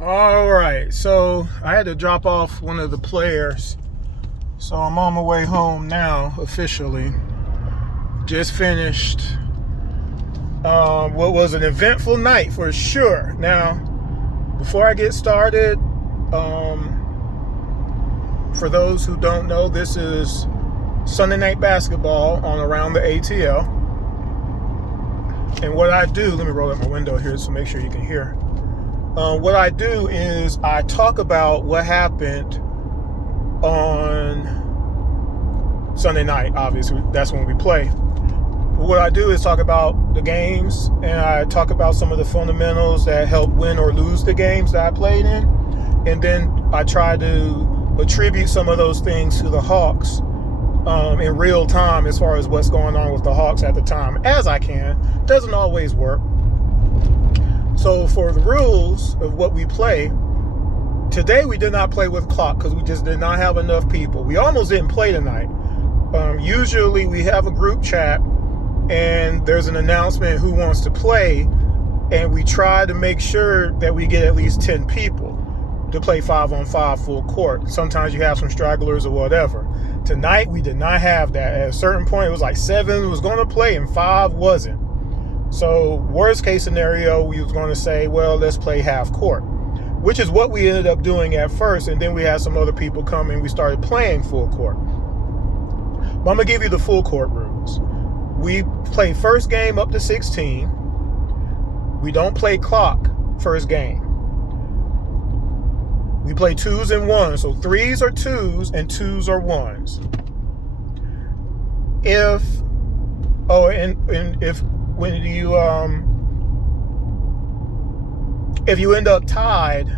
All right, so I had to drop off one of the players, so I'm on my way home now officially. Just finished what was an eventful night for sure. Now, before I get started, for those who don't know, this is Sunday night basketball on Around the ATL. And what I do, let me roll up my window here so make sure you can hear. What I do is I talk about what happened on Sunday night. Obviously, that's when we play. But what I do is talk about the games, and I talk about some of the fundamentals that help win or lose the games that I played in. And then I try to attribute some of those things to the Hawks in real time as far as what's going on with the Hawks at the time, as I can. Doesn't always work. So for the rules of what we play, today we did not play with clock because we just did not have enough people. We almost didn't play tonight. Usually we have a group chat and there's an announcement who wants to play, and we try to make sure that we get at least 10 people to play 5-on-5 full court. Sometimes you have some stragglers or whatever. Tonight we did not have that. At a certain point it was like 7 was going to play and 5 wasn't. So worst case scenario, we was going to say, well, let's play half court, which is what we ended up doing at first. And then we had some other people come and we started playing full court. But I'm going to give you the full court rules. We play first game up to 16. We don't play clock first game. We play 2s and 1s. So 3s are 2s and 2s are 1s. If you end up tied,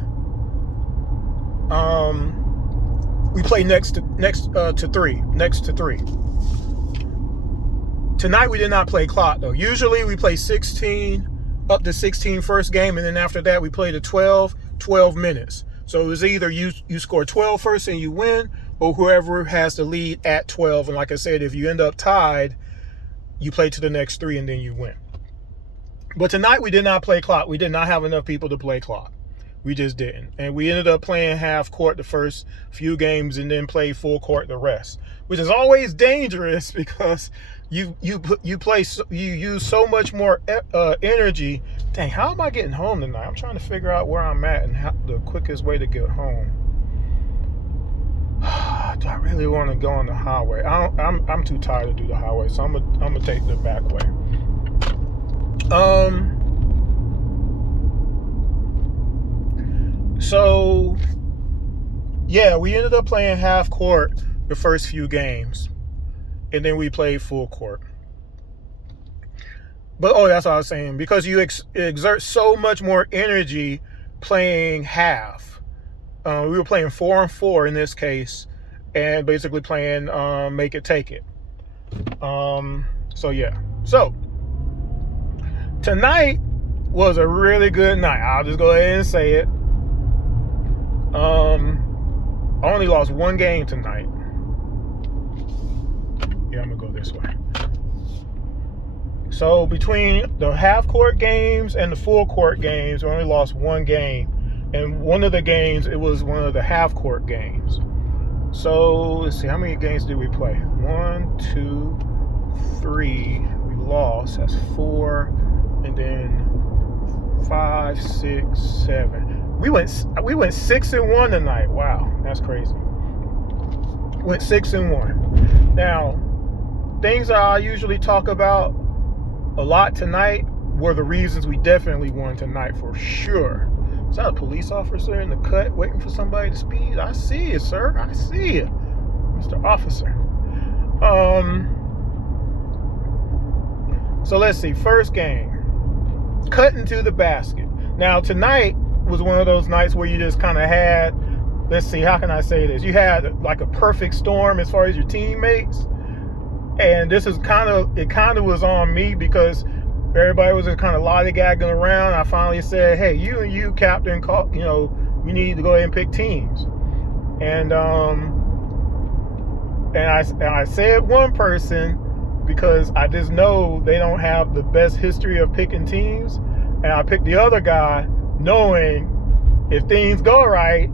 we play next to 3. Tonight we did not play clock though. Usually we play 16 up to 16 first game, and then after that we play to 12 minutes. So it's either you score 12 first and you win, or whoever has the lead at 12. And like I said, if you end up tied, you play to the next 3 and then you win. But tonight we did not play clock. We did not have enough people to play clock. We just didn't. And we ended up playing half court the first few games and then play full court the rest, which is always dangerous because you use so much more energy. Dang, how am I getting home tonight? I'm trying to figure out where I'm at and the quickest way to get home. Do I really want to go on the highway? I'm too tired to do the highway, so I'm gonna take the back way. So yeah, we ended up playing half court the first few games, and then we played full court. But that's what I was saying, because you exert so much more energy playing half. We were playing 4-on-4 in this case, and basically playing make it take it. So yeah. So tonight was a really good night. I'll just go ahead and say it. I only lost one game tonight. Yeah, I'm gonna go this way. So between the half court games and the full court games, we only lost one game. And one of the games, it was one of the half court games. So let's see, how many games did we play? 1, 2, 3. We lost. That's 4, and then 5, 6, 7. We went 6-1 tonight. Wow, that's crazy. Went 6-1. Now, things that I usually talk about a lot tonight were the reasons we definitely won tonight for sure. Is that a police officer in the cut waiting for somebody to speed? I see you, sir. I see you, Mr. Officer. So let's see. First game, cutting to the basket. Now tonight was one of those nights where you just kind of had, let's see, how can I say this? You had like a perfect storm as far as your teammates. And this is kind of was on me because everybody was just kind of lollygagging around. I finally said, hey, you captain, we need to go ahead and pick teams. And I said one person because I just know they don't have the best history of picking teams. And I picked the other guy knowing if things go right,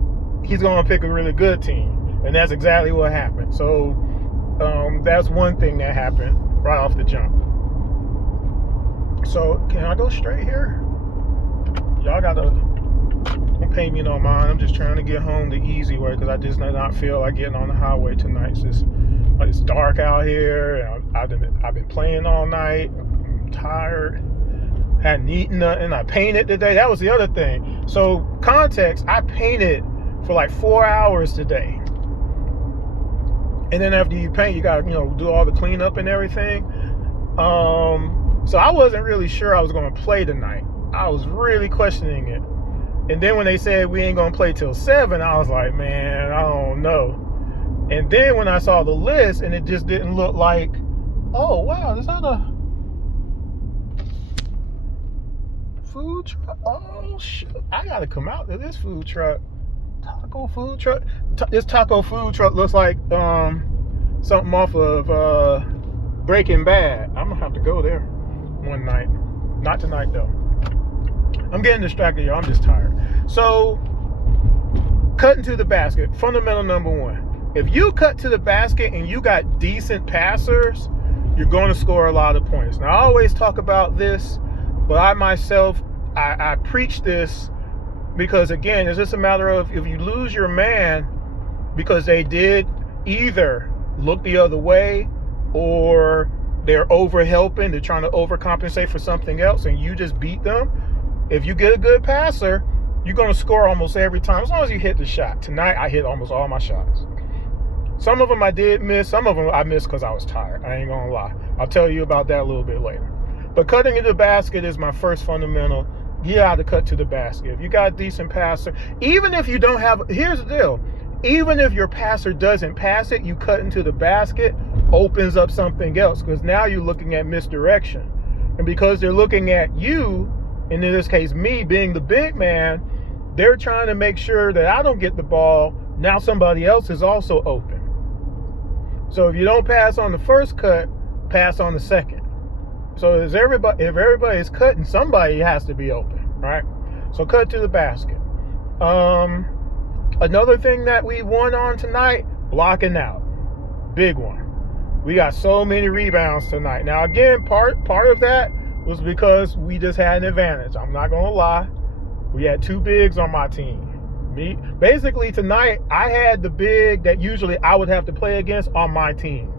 he's going to pick a really good team. And that's exactly what happened. So that's one thing that happened right off the jump. So can I go straight here? Y'all don't pay me no mind. I'm just trying to get home the easy way because I just do not feel like getting on the highway tonight. It's dark out here. And I've been playing all night. I'm tired. Hadn't eaten nothing. I painted today. That was the other thing. So context, I painted for like 4 hours today. And then after you paint, you got to do all the cleanup and everything. So I wasn't really sure I was going to play tonight. I was really questioning it. And then when they said we ain't going to play till 7, I was like, man, I don't know. And then when I saw the list and it just didn't look like, oh, wow, is that a food truck? Oh, shit. I got to come out to this food truck. Taco food truck. This taco food truck looks like something off of Breaking Bad. I'm going to have to go there one night. Not tonight, though. I'm getting distracted, y'all. I'm just tired. So, cutting to the basket. Fundamental number 1. If you cut to the basket and you got decent passers, you're going to score a lot of points. Now, I always talk about this, but I myself, I preach this because, again, it's just a matter of if you lose your man because they did either look the other way or they're over helping, they're trying to overcompensate for something else, and you just beat them. If you get a good passer, you're going to score almost every time, as long as you hit the shot. Tonight, I hit almost all my shots. Some of them I did miss. Some of them I missed because I was tired. I ain't going to lie. I'll tell you about that a little bit later. But cutting to the basket is my first fundamental. You got to cut to the basket. If you got a decent passer, even if you don't have, here's the deal. Even if your passer doesn't pass it, you cut into the basket, opens up something else, because now you're looking at misdirection. And because they're looking at you, and in this case, me being the big man, they're trying to make sure that I don't get the ball. Now somebody else is also open. So if you don't pass on the first cut, pass on the second. So if everybody is cutting, somebody has to be open, right? So cut to the basket. Another thing that we won on tonight, blocking out. Big one. We got so many rebounds tonight. Now, again, part of that was because we just had an advantage. I'm not going to lie. We had 2 bigs on my team. Basically, tonight, I had the big that usually I would have to play against on my team.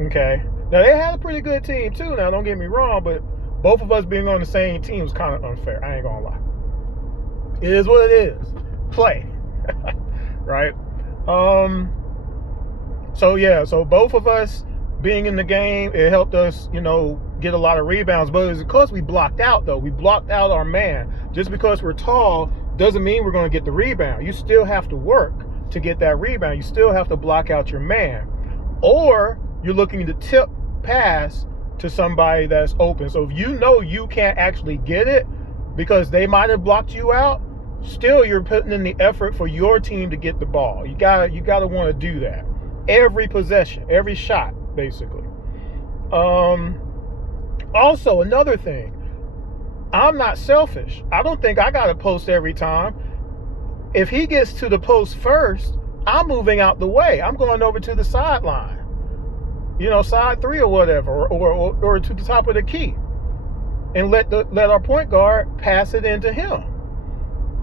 Okay? Now, they had a pretty good team, too. Now, don't get me wrong, but both of us being on the same team was kind of unfair. I ain't going to lie. It is what it is. Play. Right? So both of us being in the game, it helped us, get a lot of rebounds. But it's because we blocked out, though. We blocked out our man. Just because we're tall doesn't mean we're going to get the rebound. You still have to work to get that rebound. You still have to block out your man. Or you're looking to tip pass to somebody that's open. So if you can't actually get it because they might have blocked you out, still you're putting in the effort for your team to get the ball. You gotta want to do that. Every possession, every shot, basically. Also, another thing, I'm not selfish. I don't think I got to post every time. If he gets to the post first, I'm moving out the way. I'm going over to the sideline, side 3 or whatever, or to the top of the key, and let our point guard pass it into him.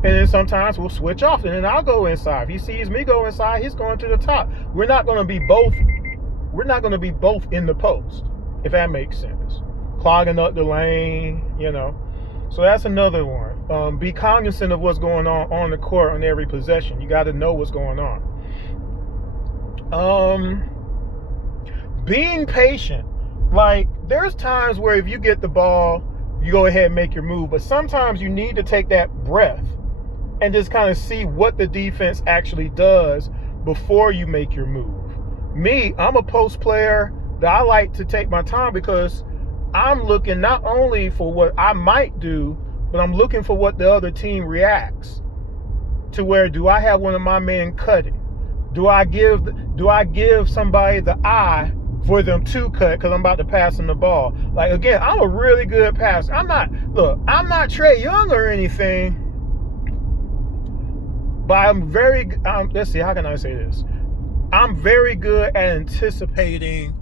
And then sometimes we'll switch off, and then I'll go inside. If he sees me go inside, he's going to the top. We're not going to be both in the post, if that makes sense. Clogging up the lane, So that's another one. Be cognizant of what's going on the court on every possession. You got to know what's going on. Being patient. Like, there's times where if you get the ball, you go ahead and make your move. But sometimes you need to take that breath and just kind of see what the defense actually does before you make your move. Me, I'm a post player that I like to take my time because I'm looking not only for what I might do, but I'm looking for what the other team reacts to. Where do I have one of my men cut it? Do I give somebody the eye for them to cut because I'm about to pass them the ball? Like, again, I'm a really good passer. I'm not Trae Young or anything, But I'm very, let's see, how can I say this? I'm very good at anticipating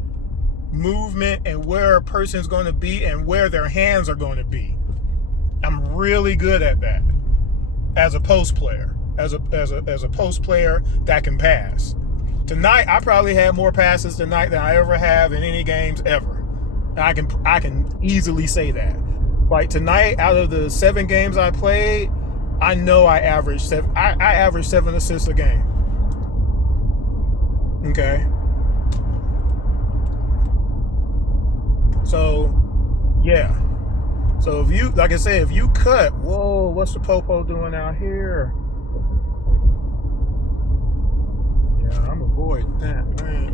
movement and where a person's going to be and where their hands are going to be. I'm really good at that as a post player, as a post player that can pass. Tonight, I probably had more passes tonight than I ever have in any games ever. And I can easily say that. Like tonight, out of the 7 games I played, I know I averaged 7. I averaged 7 assists a game. Okay. So, yeah. So if you, like I said, if you cut, whoa, what's the popo doing out here? Yeah, I'm avoiding that, man.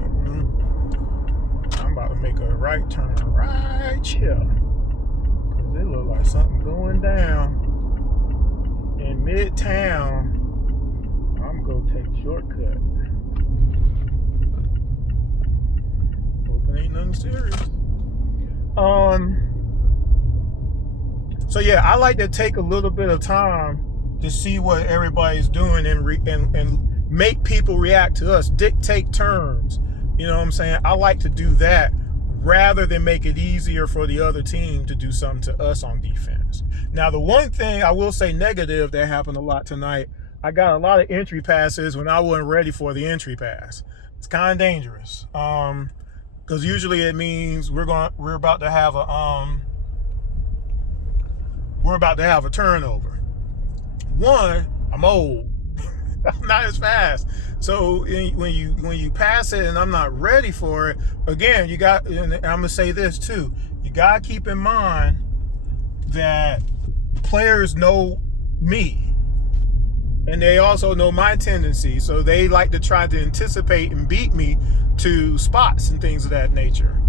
I'm about to make a right turn right here. Cause it looks like something going down in Midtown. I'm gonna take a shortcut. Hoping ain't nothing serious. So yeah, I like to take a little bit of time to see what everybody's doing and make people react to us, dictate terms. You know what I'm saying? I like to do that rather than make it easier for the other team to do something to us on defense. Now, the one thing I will say negative that happened a lot tonight, I got a lot of entry passes when I wasn't ready for the entry pass. It's kind of dangerous. Because usually it means we're about to have a turnover. One, I'm old. I'm not as fast. So when you pass it and I'm not ready for it, again, you got, and I'm gonna say this too, you gotta keep in mind that players know me. And they also know my tendencies. So they like to try to anticipate and beat me to spots and things of that nature.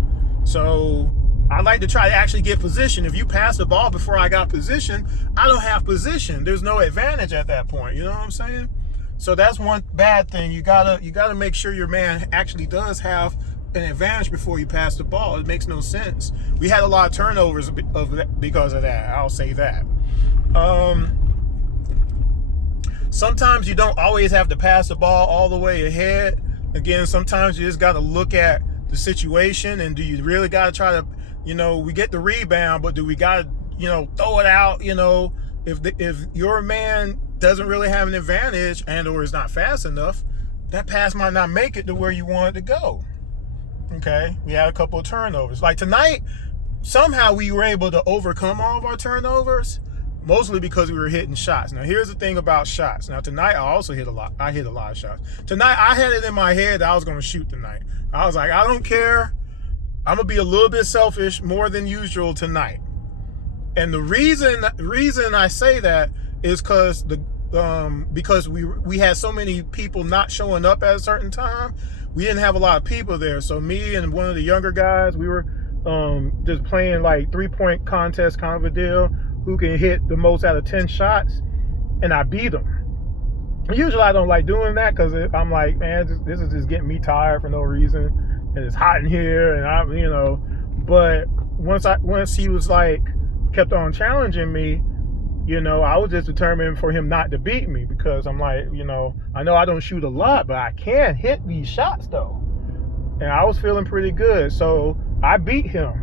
So I like to try to actually get position. If you pass the ball before I got position, I don't have position. There's no advantage at that point. You know what I'm saying? So that's one bad thing. You gotta make sure your man actually does have an advantage before you pass the ball. It makes no sense. We had a lot of turnovers because of that. I'll say that. Sometimes you don't always have to pass the ball all the way ahead. Again, sometimes you just got to look at the situation and do you really got to try to, we get the rebound, but do we got to, throw it out, if your man doesn't really have an advantage and or is not fast enough, that pass might not make it to where you want it to go. Okay, we had a couple of turnovers. Like tonight, somehow we were able to overcome all of our turnovers, mostly because we were hitting shots. Now, here's the thing about shots. Now, tonight, I also hit a lot. I hit a lot of shots. Tonight, I had it in my head that I was going to shoot tonight. I was like, I don't care. I'm going to be a little bit selfish more than usual tonight. And the reason I say that is because we had so many people not showing up at a certain time. We didn't have a lot of people there. So me and one of the younger guys, we were just playing like 3-point contest kind of a deal. Who can hit the most out of 10 shots, and I beat them. Usually I don't like doing that because I'm like, man, this is just getting me tired for no reason, and it's hot in here, and but once he was like, kept on challenging me, I was just determined for him not to beat me because I'm like, I know I don't shoot a lot, but I can hit these shots though. And I was feeling pretty good, so I beat him.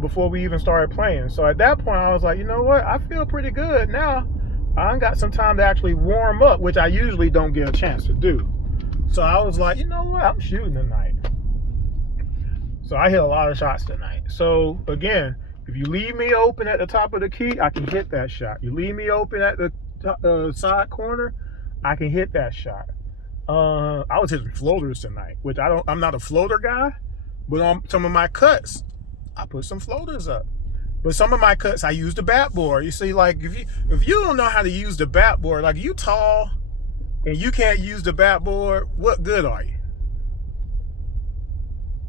Before we even started playing. So at that point, I was like, you know what? I feel pretty good now. I got some time to actually warm up, which I usually don't get a chance to do. So I was like, you know what? I'm shooting tonight. So I hit a lot of shots tonight. So again, if you leave me open at the top of the key, I can hit that shot. You leave me open at the side corner, I can hit that shot. I was hitting floaters tonight, which I'm not a floater guy, but on some of my cuts, I put some floaters up. But some of my cuts, I use the bat board. You see, like if you don't know how to use the bat board, like you tall and you can't use the bat board, what good are you?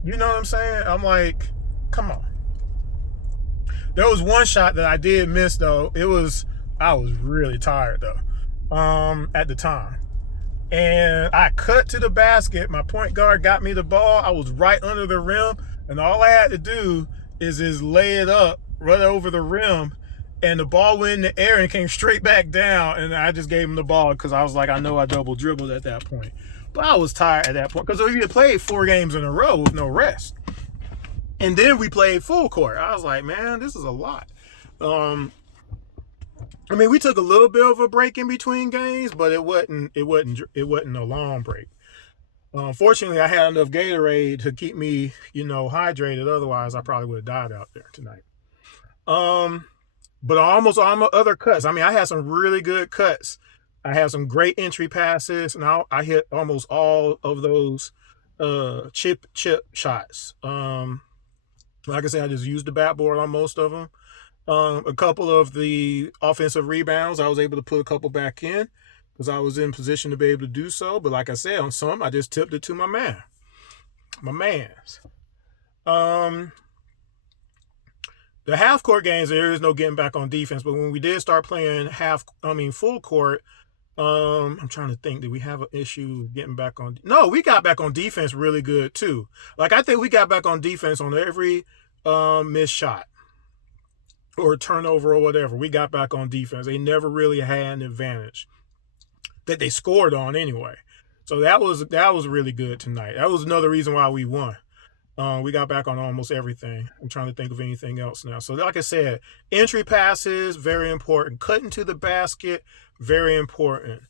You know what I'm saying? I'm like, come on. There was one shot that I did miss though. I was really tired though, at the time. And I cut to the basket. My point guard got me the ball. I was right under the rim. And all I had to do is just lay it up, run over the rim, and the ball went in the air and came straight back down, and I just gave him the ball because I was like, I know I double dribbled at that point. But I was tired at that point because we had played 4 games in a row with no rest. And then we played full court. I was like, man, this is a lot. I mean, we took a little bit of a break in between games, but it wasn't a long break. Fortunately, I had enough Gatorade to keep me, hydrated. Otherwise, I probably would have died out there tonight. But almost all my other cuts. I mean, I had some really good cuts. I had some great entry passes, and I hit almost all of those chip shots. Like I said, I just used the backboard on most of them. A couple of the offensive rebounds, I was able to put a couple back in because I was in position to be able to do so. But like I said, on some, I just tipped it to my mans. The half court games, there is no getting back on defense. But when we did start playing full court, I'm trying to think, did we have an issue getting back on? No, we got back on defense really good too. Like, I think we got back on defense on every missed shot or turnover or whatever. We got back on defense. They never really had an advantage that they scored on anyway. So that was really good tonight. That was another reason why we won. We got back on almost everything. I'm trying to think of anything else now. So like I said, entry passes, very important. Cutting to the basket, very important.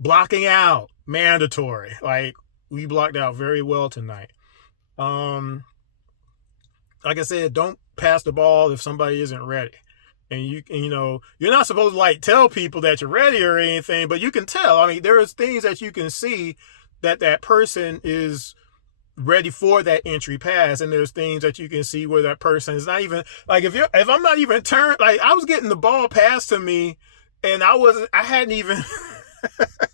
Blocking out, mandatory. Like, we blocked out very well tonight. Like I said, don't pass the ball if somebody isn't ready. And you're not supposed to like tell people that you're ready or anything, but you can tell. I mean, there's things that you can see that person is ready for that entry pass, and there's things that you can see where that person is not even like, if I'm not even turned, like, I was getting the ball passed to me and I hadn't even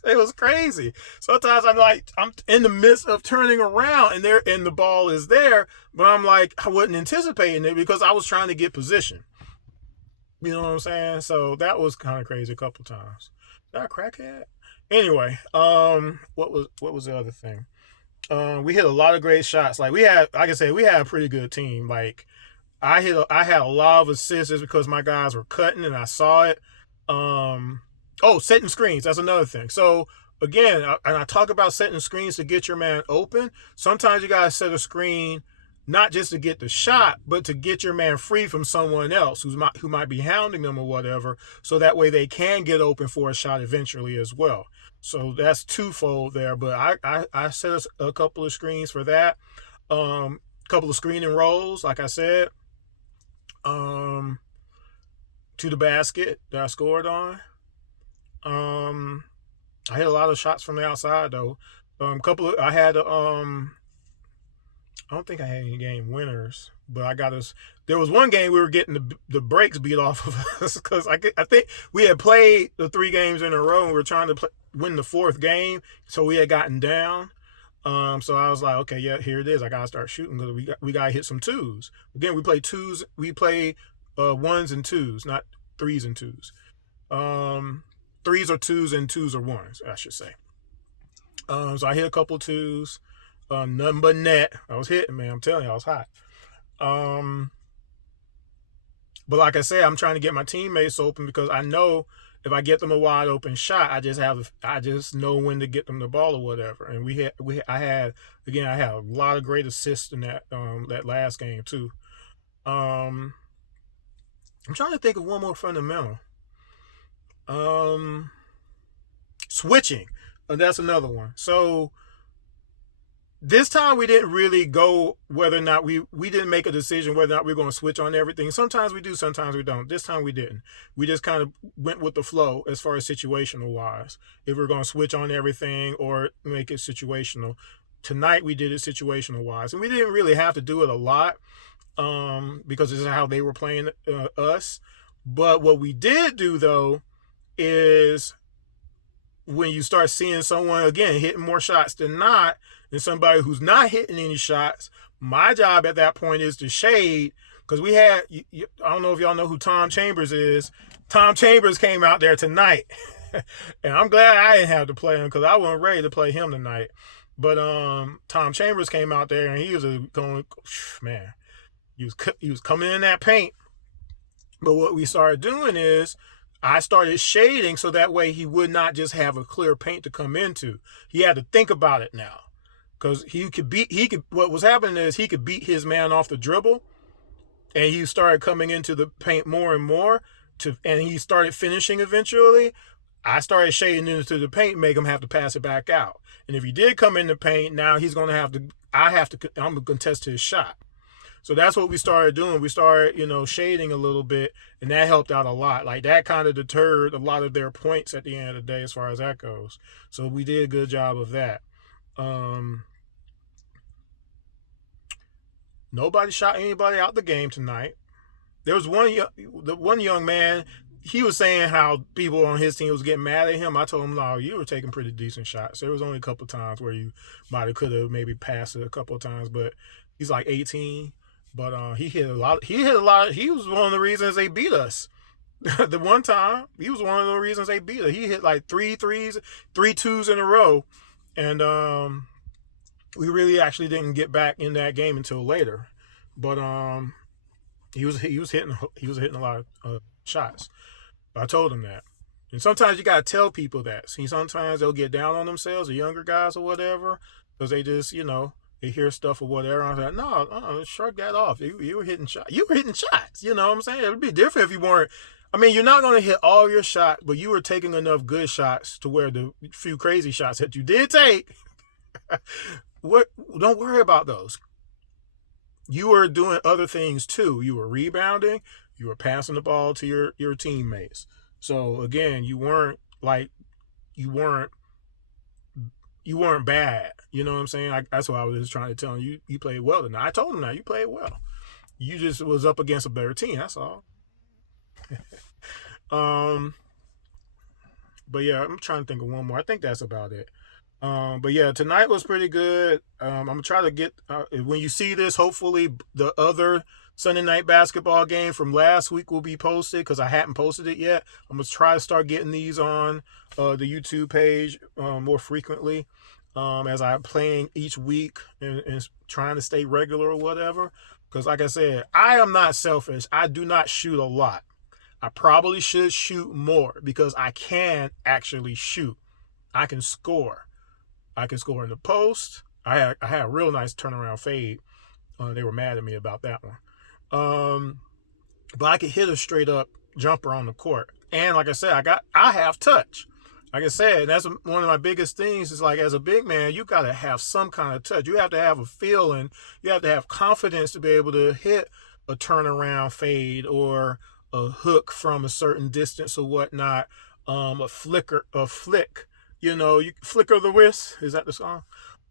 it was crazy. Sometimes I'm in the midst of turning around and the ball is there, but I'm like, I wasn't anticipating it because I was trying to get position. You know what I'm saying? So that was kind of crazy a couple times. Is that a crackhead? Anyway, what was the other thing? We hit a lot of great shots. Like, we had a pretty good team. Like, I had a lot of assists because my guys were cutting and I saw it. Setting screens. That's another thing. So again, and I talk about setting screens to get your man open. Sometimes you gotta set a screen not just to get the shot, but to get your man free from someone else who might be hounding them or whatever, so that way they can get open for a shot eventually as well. So that's twofold there. But I set a couple of screens for that. Couple of screening rolls, like I said, to the basket that I scored on. I hit a lot of shots from the outside though. I don't think I had any game winners, but there was one game we were getting the brakes beat off of us because I think we had played the 3 games in a row and we were trying to win the 4th game, so we had gotten down. So I was like, okay, yeah, here it is. I gotta start shooting because we gotta hit some 2s. Again, we play 2s. We play 1s and 2s, not 3s and 2s. 3s are 2s and 2s are 1s, I should say. So I hit a couple 2s. Nothing but net. I was hitting, man. I'm telling you, I was hot. But like I said, I'm trying to get my teammates open because I know if I get them a wide open shot, I just know when to get them the ball or whatever. And I had a lot of great assists in that last game too. I'm trying to think of one more fundamental. Switching. That's another one. So this time we didn't really go whether or not we didn't make a decision whether or not we we're going to switch on everything. Sometimes we do, sometimes we don't. This time we didn't. We just kind of went with the flow as far as situational wise. If we're going to switch on everything or make it situational. Tonight we did it situational wise. And we didn't really have to do it a lot because this is how they were playing us. But what we did do though is when you start seeing someone, again, hitting more shots than not, and somebody who's not hitting any shots, my job at that point is to shade, because we had, I don't know if y'all know who Tom Chambers is. Tom Chambers came out there tonight, and I'm glad I didn't have to play him because I wasn't ready to play him tonight. But Tom Chambers came out there, and he was going, man, he was coming in that paint, But what we started doing is I started shading so that way he would not just have a clear paint to come into. He had to think about it now. Because what was happening is he could beat his man off the dribble, and he started coming into the paint more and more, and he started finishing eventually. I started shading into the paint, make him have to pass it back out. And if he did come in the paint, now he's going to have to, I'm going to contest his shot. So that's what we started doing. We started, shading a little bit, and that helped out a lot. Like, that kind of deterred a lot of their points at the end of the day as far as that goes. So we did a good job of that. Nobody shot anybody out the game tonight. There was one young man, he was saying how people on his team was getting mad at him. I told him, no, you were taking pretty decent shots. There was only a couple of times where you could have maybe passed it a couple of times, but he's like 18. But he hit a lot. He was one of the reasons they beat us. The one time, he was one of the reasons they beat us. He hit like 3 threes, 3 twos in a row. And we really actually didn't get back in that game until later. But he was hitting a lot of shots. I told him that. And sometimes you gotta tell people that. See, sometimes they'll get down on themselves, the younger guys or whatever, because they just, they hear stuff or whatever. I was like, no, shrug that off. You were hitting shots. You were hitting shots. You know what I'm saying? It would be different if you weren't. I mean, you're not going to hit all your shots, but you were taking enough good shots to where the few crazy shots that you did take, don't worry about those. You were doing other things too. You were rebounding. You were passing the ball to your teammates. So again, you weren't bad. You know what I'm saying? That's what I was just trying to tell him. You played well tonight. I told him that you played well. You just was up against a better team. That's all. But yeah, I'm trying to think of one more. I think that's about it. But yeah, tonight was pretty good. I'm gonna try to get when you see this, hopefully the other Sunday night basketball game from last week will be posted because I hadn't posted it yet. I'm gonna try to start getting these on the YouTube page more frequently as I'm playing each week and trying to stay regular or whatever. Because like I said, I am not selfish. I do not shoot a lot. I probably should shoot more because I can actually shoot. I can score. I can score in the post. I had a real nice turnaround fade. They were mad at me about that one. But I could hit a straight up jumper on the court. And like I said, I have touch. Like I said, that's one of my biggest things is like as a big man, you got to have some kind of touch. You have to have a feeling. You have to have confidence to be able to hit a turnaround fade or a hook from a certain distance or whatnot. A flick. You flicker the wrist. Is that the song?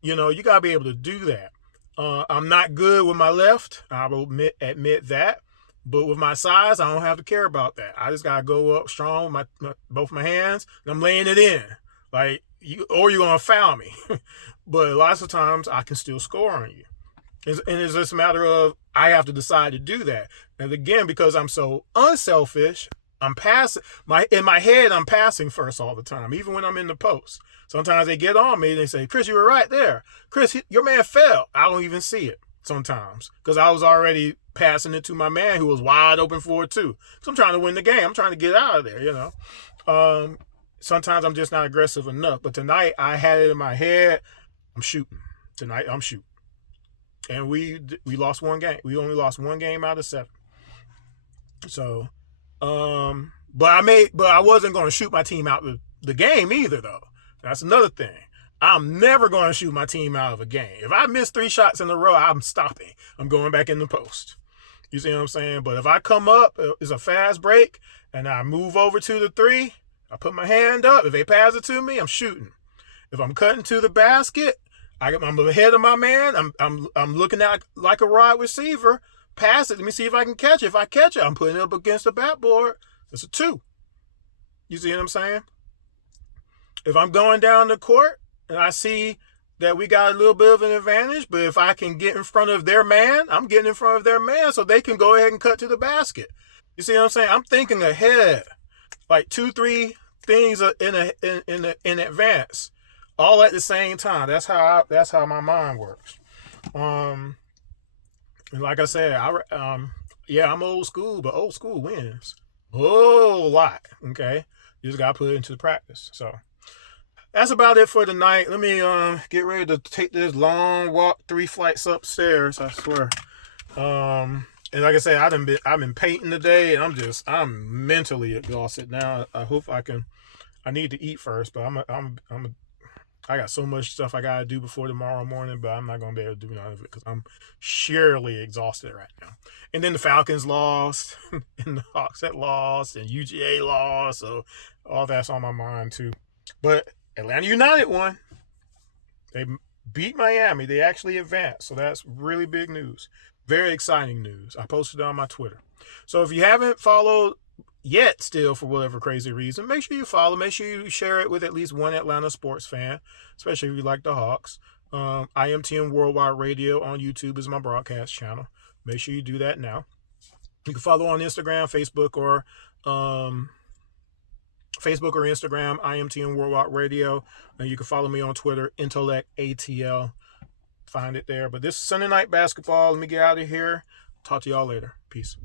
You got to be able to do that. I'm not good with my left. I will admit that. But with my size, I don't have to care about that. I just got to go up strong with both my hands, and I'm laying it in. Or you're going to foul me. But lots of times, I can still score on you. And it's just a matter of I have to decide to do that. And again, because I'm so unselfish, I'm passing. In my head, I'm passing first all the time, even when I'm in the post. Sometimes they get on me and they say, Chris, you were right there. Chris, your man fell. I don't even see it sometimes because I was already passing it to my man who was wide open for it too. So I'm trying to win the game. I'm trying to get out of there, Sometimes I'm just not aggressive enough. But tonight, I had it in my head. I'm shooting. Tonight, I'm shooting. And we lost one game. We only lost one game out of 7. So, but I wasn't going to shoot my team out of the game either, though. That's another thing. I'm never going to shoot my team out of a game. If I miss 3 shots in a row, I'm stopping. I'm going back in the post. You see what I'm saying? But if I come up, it's a fast break, and I move over to the 3, I put my hand up. If they pass it to me, I'm shooting. If I'm cutting to the basket, I'm ahead of my man. I'm looking at like a wide receiver. Pass it. Let me see if I can catch it. If I catch it, I'm putting it up against the backboard. It's a 2. You see what I'm saying? If I'm going down the court and I see that we got a little bit of an advantage, but if I can get in front of their man, I'm getting in front of their man so they can go ahead and cut to the basket. You see what I'm saying? I'm thinking ahead, like 2-3 things in advance, all at the same time. That's how my mind works. And like I said, Yeah, I'm old school, but old school wins a whole lot. Okay, you just gotta put it into practice. So that's about it for tonight. Let me get ready to take this long walk, 3 flights upstairs. I swear. And like I said, I've been painting today, and I'm mentally exhausted now. I hope I can. I need to eat first, but I got so much stuff I gotta do before tomorrow morning, but I'm not gonna be able to do none of it because I'm sheerly exhausted right now. And then the Falcons lost, and the Hawks had lost, and UGA lost, so all that's on my mind too. But Atlanta United won. They beat Miami. They actually advanced, so that's really big news. Very exciting news. I posted it on my Twitter. So if you haven't followed yet, still for whatever crazy reason, make sure you follow. Make sure you share it with at least one Atlanta sports fan, especially if you like the Hawks. IMTN Worldwide Radio on YouTube is my broadcast channel. Make sure you do that now. You can follow on Instagram, Facebook, or Instagram, IMTN Worldwide Radio. And you can follow me on Twitter, Intellect ATL. Find it there. But this is Sunday Night Basketball. Let me get out of here. Talk to y'all later. Peace.